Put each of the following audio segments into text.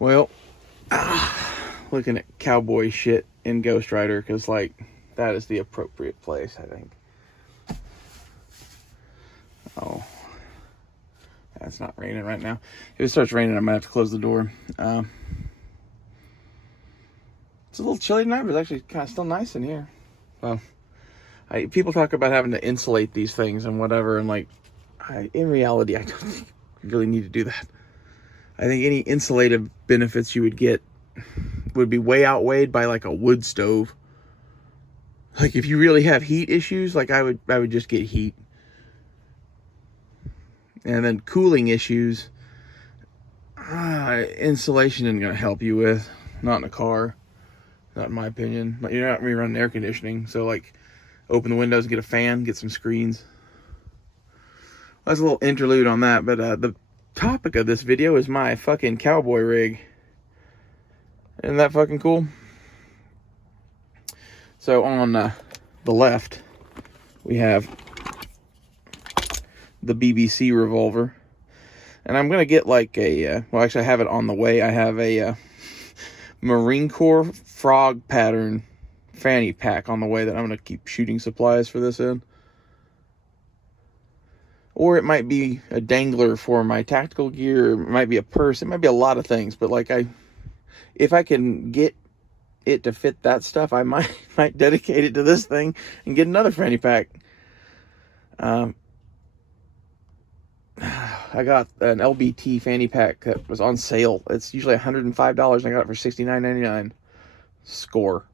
Well, looking at cowboy shit in Ghost Rider, because, like, that is the appropriate place, I think. Oh. It's not raining right now. If it starts raining, I might have to close the door. It's a little chilly tonight, but it's actually kind of still nice in here. Well, people talk about having to insulate these things and whatever, and, like, in reality, I don't think you really need to do that. I think any insulative benefits you would get would be way outweighed by, like, a wood stove. Like, if you really have heat issues, like, I would just get heat. And then cooling issues, insulation isn't going to help you with. Not in a car. Not in my opinion. You're not really running air conditioning. So, like, open the windows, get a fan, get some screens. That's a little interlude on that. But the topic of this video is my fucking cowboy rig. Isn't that fucking cool? So, on the left, we have the BBC revolver, and I'm gonna get like a well, actually I have it on the way. I have a Marine Corps frog pattern fanny pack on the way that I'm gonna keep shooting supplies for this in, or it might be a dangler for my tactical gear. It might be a purse. It might be a lot of things, but like if I can get it to fit that stuff, I might dedicate it to this thing and get another fanny pack. I got an LBT fanny pack that was on sale. It's usually $105, and I got it for $69.99. Score.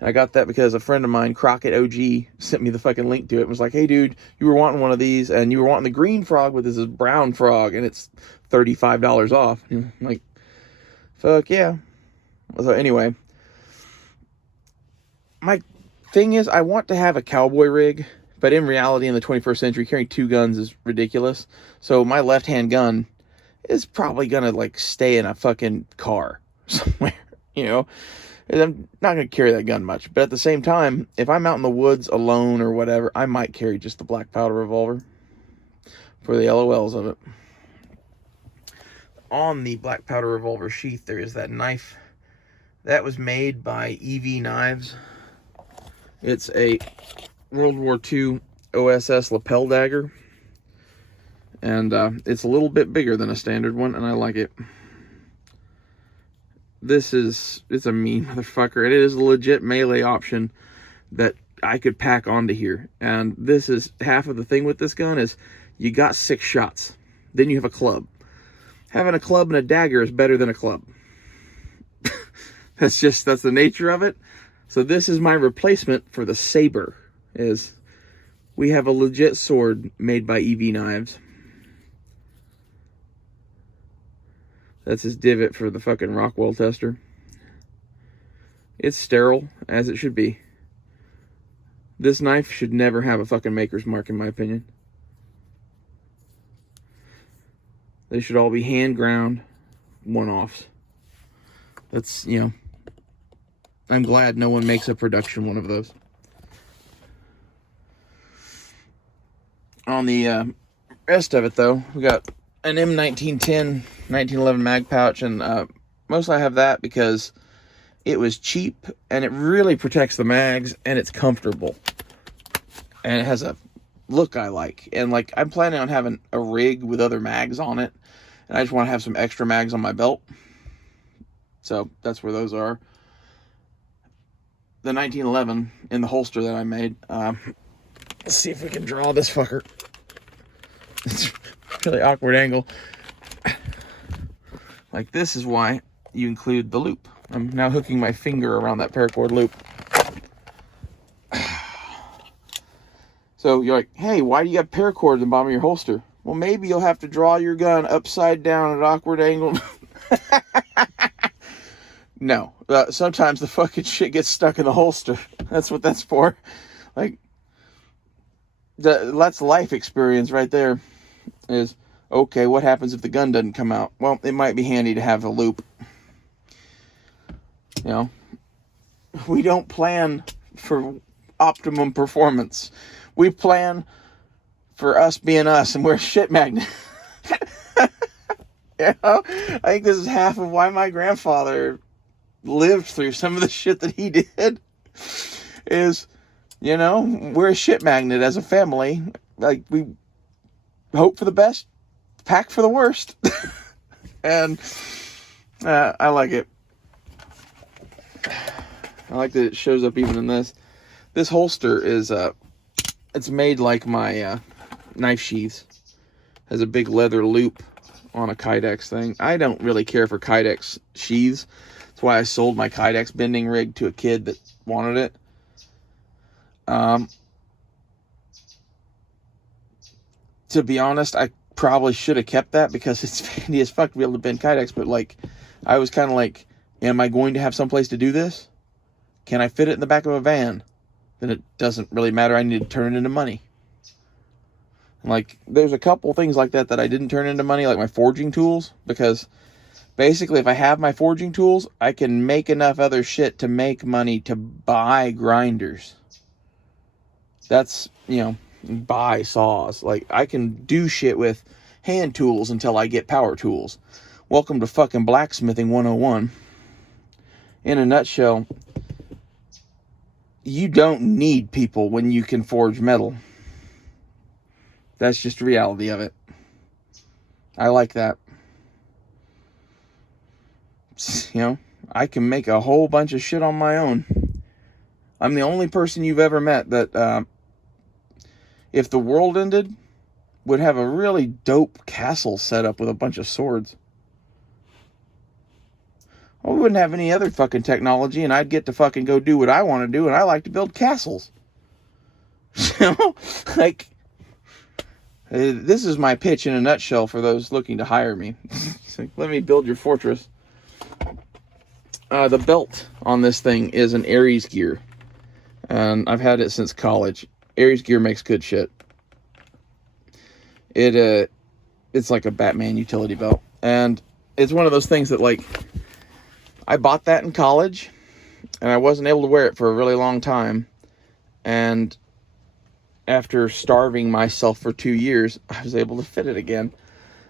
And I got that because a friend of mine, Crockett OG, sent me the fucking link to it and was like, hey dude, you were wanting one of these, and you were wanting the green frog, but this is brown frog, and it's $35 off. And I'm like, fuck yeah. So anyway, my thing is, I want to have a cowboy rig, but in reality, in the 21st century, carrying two guns is ridiculous. So my left-hand gun is probably going to, like, stay in a fucking car somewhere, you know? And I'm not going to carry that gun much. But at the same time, if I'm out in the woods alone or whatever, I might carry just the black powder revolver for the LOLs of it. On the black powder revolver sheath, there is that knife. That was made by EV Knives. It's a World War II OSS lapel dagger, and it's a little bit bigger than a standard one, and I like it. It's a mean motherfucker. It is a legit melee option that I could pack onto here, and this is half of the thing with this gun is you got 6 shots, then you have a club. Having a club and a dagger is better than a club. That's the nature of it. So this is my replacement for the saber. We have a legit sword made by EV Knives. That's his divot for the fucking Rockwell tester. It's sterile, as it should be. This knife should never have a fucking maker's mark, in my opinion. They should all be hand ground one-offs. That's, you know, I'm glad no one makes a production one of those. On the rest of it, though, we got an M1910, 1911 mag pouch, and mostly I have that because it was cheap, and it really protects the mags, and it's comfortable. And it has a look I like. And, like, I'm planning on having a rig with other mags on it, and I just want to have some extra mags on my belt. So, that's where those are. The 1911 in the holster that I made. Let's see if we can draw this fucker. It's a really awkward angle. Like, this is why you include the loop. I'm now hooking my finger around that paracord loop. So you're like, hey, why do you have paracord in the bottom of your holster? Well, maybe you'll have to draw your gun upside down at an awkward angle. No, sometimes the fucking shit gets stuck in the holster. That's what that's for. Like, that's life experience right there. Is, okay, what happens if the gun doesn't come out? Well, it might be handy to have a loop. You know, we don't plan for optimum performance. We plan for us being us, and we're a shit magnet. I think this is half of why my grandfather lived through some of the shit that he did. Is, we're a shit magnet as a family. Like, we hope for the best, pack for the worst. And I like it. I like that it shows up even in this. This holster is, it's made like my knife sheaths. Has a big leather loop on a Kydex thing. I don't really care for Kydex sheaths. That's why I sold my Kydex bending rig to a kid that wanted it. To be honest, I probably should have kept that because it's handy as fuck to be able to bend Kydex, but like, I was kind of like, am I going to have someplace to do this? Can I fit it in the back of a van? Then it doesn't really matter. I need to turn it into money. Like, there's a couple things like that I didn't turn into money, like my forging tools, because basically if I have my forging tools, I can make enough other shit to make money to buy grinders. That's, buy saws. Like, I can do shit with hand tools until I get power tools. Welcome to fucking blacksmithing 101. In a nutshell, you don't need people when you can forge metal. That's just the reality of it. I like that. I can make a whole bunch of shit on my own. I'm the only person you've ever met that, if the world ended, would have a really dope castle set up with a bunch of swords. Well, we wouldn't have any other fucking technology, and I'd get to fucking go do what I want to do, and I like to build castles. Like, this is my pitch in a nutshell for those looking to hire me. Like, let me build your fortress. The belt on this thing is an Aries gear, and I've had it since college. Aries gear makes good shit. It's like a Batman utility belt, and it's one of those things that, like, I bought that in college, and I wasn't able to wear it for a really long time, and after starving myself for 2 years, I was able to fit it again.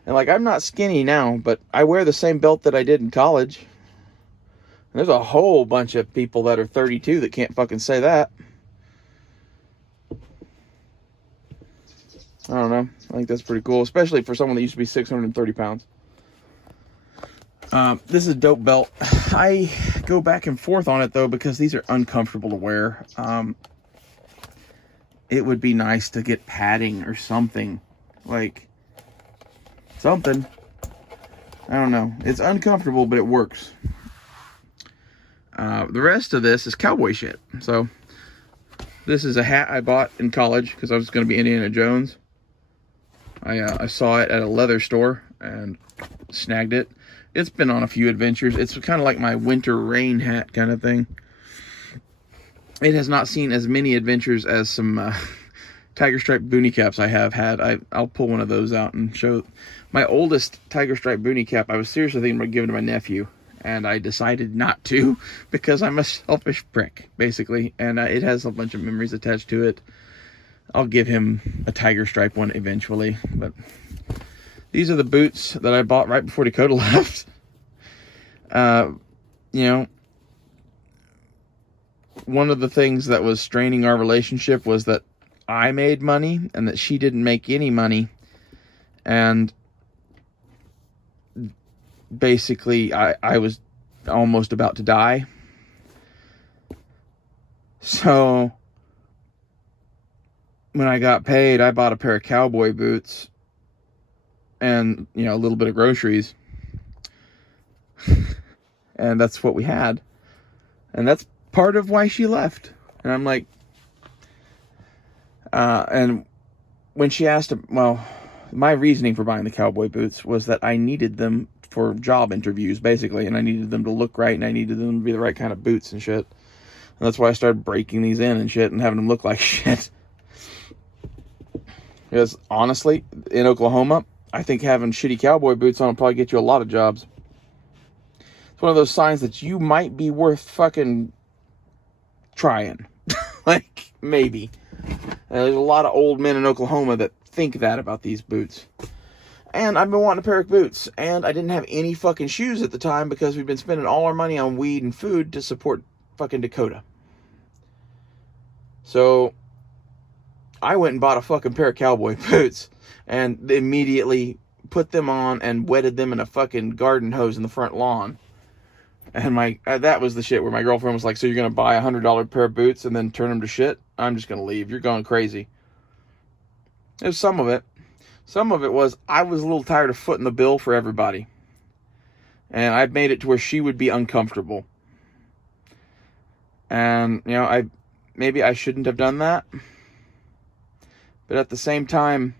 And, like, I'm not skinny now, but I wear the same belt that I did in college. And there's a whole bunch of people that are 32 that can't fucking say that. I don't know. I think that's pretty cool, especially for someone that used to be 630 pounds. This is a dope belt. I go back and forth on it, though, because these are uncomfortable to wear. It would be nice to get padding or something. Like, something. I don't know. It's uncomfortable, but it works. The rest of this is cowboy shit. So, this is a hat I bought in college because I was going to be Indiana Jones. I saw it at a leather store and snagged it. It's been on a few adventures. It's kind of like my winter rain hat kind of thing. It has not seen as many adventures as some tiger stripe boonie caps I have had. I'll pull one of those out and show. My oldest tiger stripe boonie cap, I was seriously thinking about giving to my nephew, and I decided not to because I'm a selfish prick, basically, and it has a bunch of memories attached to it. I'll give him a tiger stripe one eventually, but these are the boots that I bought right before Dakota left. One of the things that was straining our relationship was that I made money and that she didn't make any money. And basically, I was almost about to die. So, when I got paid, I bought a pair of cowboy boots and, a little bit of groceries. And that's what we had. And that's part of why she left. And I'm like, and when she asked, my reasoning for buying the cowboy boots was that I needed them for job interviews, basically, and I needed them to look right, and I needed them to be the right kind of boots and shit. And that's why I started breaking these in and shit and having them look like shit. Because honestly, in Oklahoma, I think having shitty cowboy boots on will probably get you a lot of jobs. It's one of those signs that you might be worth fucking trying. Like, maybe. There's a lot of old men in Oklahoma that think that about these boots. And I've been wanting a pair of boots. And I didn't have any fucking shoes at the time because we've been spending all our money on weed and food to support fucking Dakota. So I went and bought a fucking pair of cowboy boots and immediately put them on and wetted them in a fucking garden hose in the front lawn. And that was the shit where my girlfriend was like, so you're going to buy $100 pair of boots and then turn them to shit? I'm just going to leave. You're going crazy. It was some of it. Some of it was I was a little tired of footing the bill for everybody. And I made it to where she would be uncomfortable. And, you know, maybe I shouldn't have done that. But at the same time,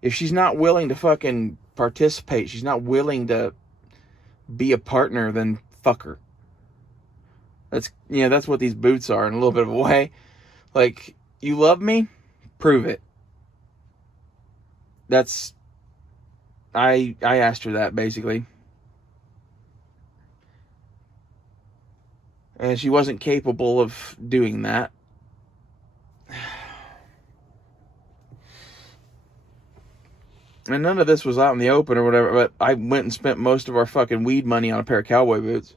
if she's not willing to fucking participate, she's not willing to be a partner, then fuck her. That's what these boots are in a little bit of a way. Like, you love me? Prove it. I asked her that, basically. And she wasn't capable of doing that. And none of this was out in the open or whatever, but I went and spent most of our fucking weed money on a pair of cowboy boots.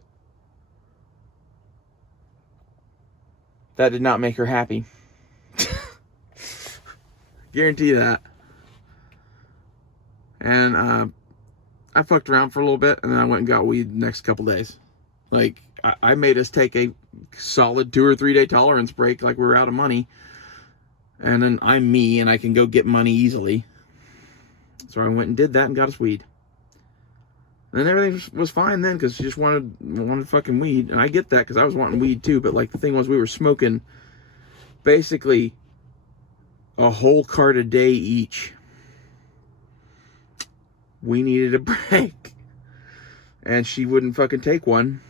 That did not make her happy. Guarantee that. And I fucked around for a little bit, and then I went and got weed the next couple days. Like, I made us take a solid 2 or 3 day tolerance break like we were out of money. And then I'm me, and I can go get money easily. So I went and did that and got us weed. And then everything was fine then because she just wanted fucking weed. And I get that because I was wanting weed too. But like the thing was we were smoking basically a whole cart a day each. We needed a break. And she wouldn't fucking take one.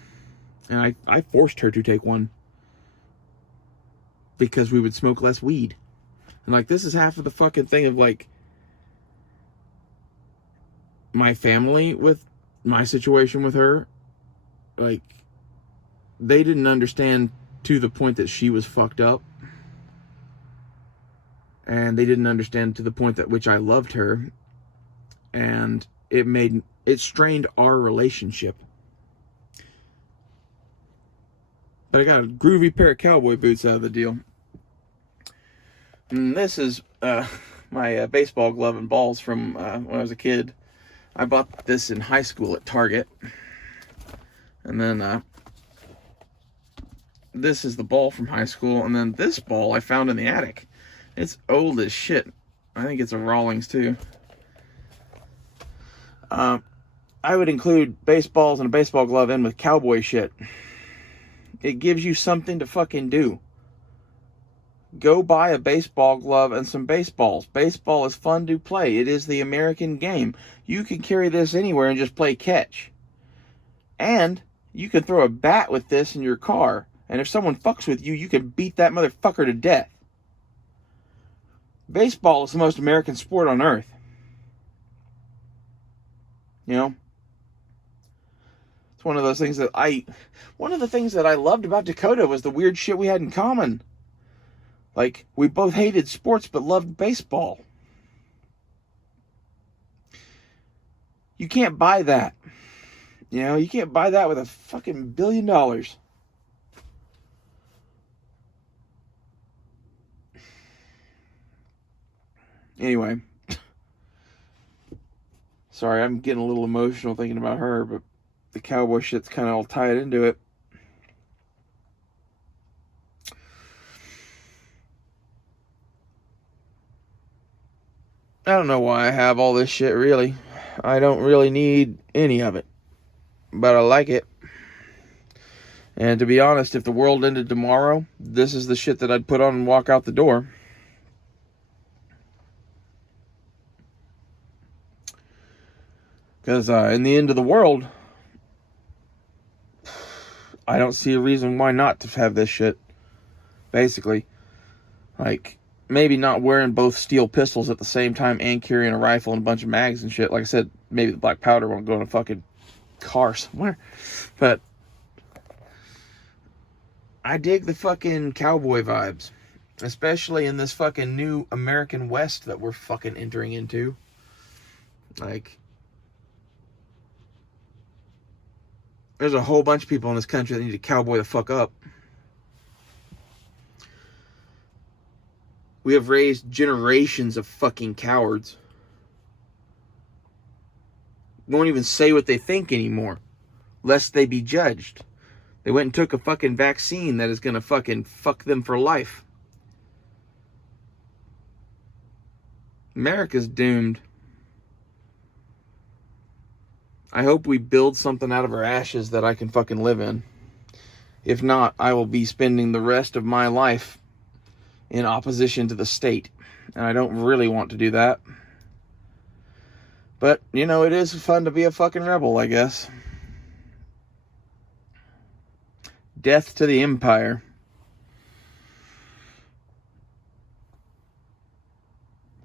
And I forced her to take one. Because we would smoke less weed. And like this is half of the fucking thing of like my family with my situation with her, like they didn't understand to the point that she was fucked up, and they didn't understand to the point at which I loved her, and it strained our relationship. But I got a groovy pair of cowboy boots out of the deal. And this is my baseball glove and balls from when I was a kid. I bought this in high school at Target. And then this is the ball from high school. And then this ball I found in the attic. It's old as shit. I think it's a Rawlings too. I would include baseballs and a baseball glove in with cowboy shit. It gives you something to fucking do. Go buy a baseball glove and some baseballs. Baseball is fun to play. It is the American game. You can carry this anywhere and just play catch. And you can throw a bat with this in your car. And if someone fucks with you, you can beat that motherfucker to death. Baseball is the most American sport on earth. You know? It's one of those things that one of the things that I loved about Dakota was the weird shit we had in common. Like, we both hated sports but loved baseball. You can't buy that. You know, you can't buy that with a fucking $1 billion. Anyway. Sorry, I'm getting a little emotional thinking about her, but the cowboy shit's kind of all tied into it. I don't know why I have all this shit, really. I don't really need any of it. But I like it. And to be honest, if the world ended tomorrow, this is the shit that I'd put on and walk out the door. Because in the end of the world, I don't see a reason why not to have this shit. Basically. Like, maybe not wearing both steel pistols at the same time and carrying a rifle and a bunch of mags and shit. Like I said, maybe the black powder won't go in a fucking car somewhere. But I dig the fucking cowboy vibes. Especially in this fucking new American West that we're fucking entering into. Like, there's a whole bunch of people in this country that need to cowboy the fuck up. We have raised generations of fucking cowards. Won't even say what they think anymore, lest they be judged. They went and took a fucking vaccine that is gonna fucking fuck them for life. America's doomed. I hope we build something out of our ashes that I can fucking live in. If not, I will be spending the rest of my life in opposition to the state. And I don't really want to do that. But, you know, it is fun to be a fucking rebel, I guess. Death to the empire.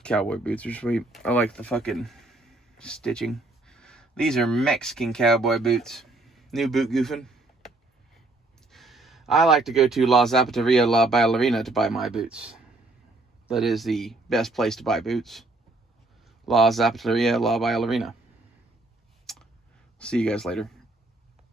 Cowboy boots are sweet. I like the fucking stitching. These are Mexican cowboy boots. New boot goofing. I like to go to La Zapateria La Ballerina to buy my boots. That is the best place to buy boots. La Zapateria La Ballerina. See you guys later.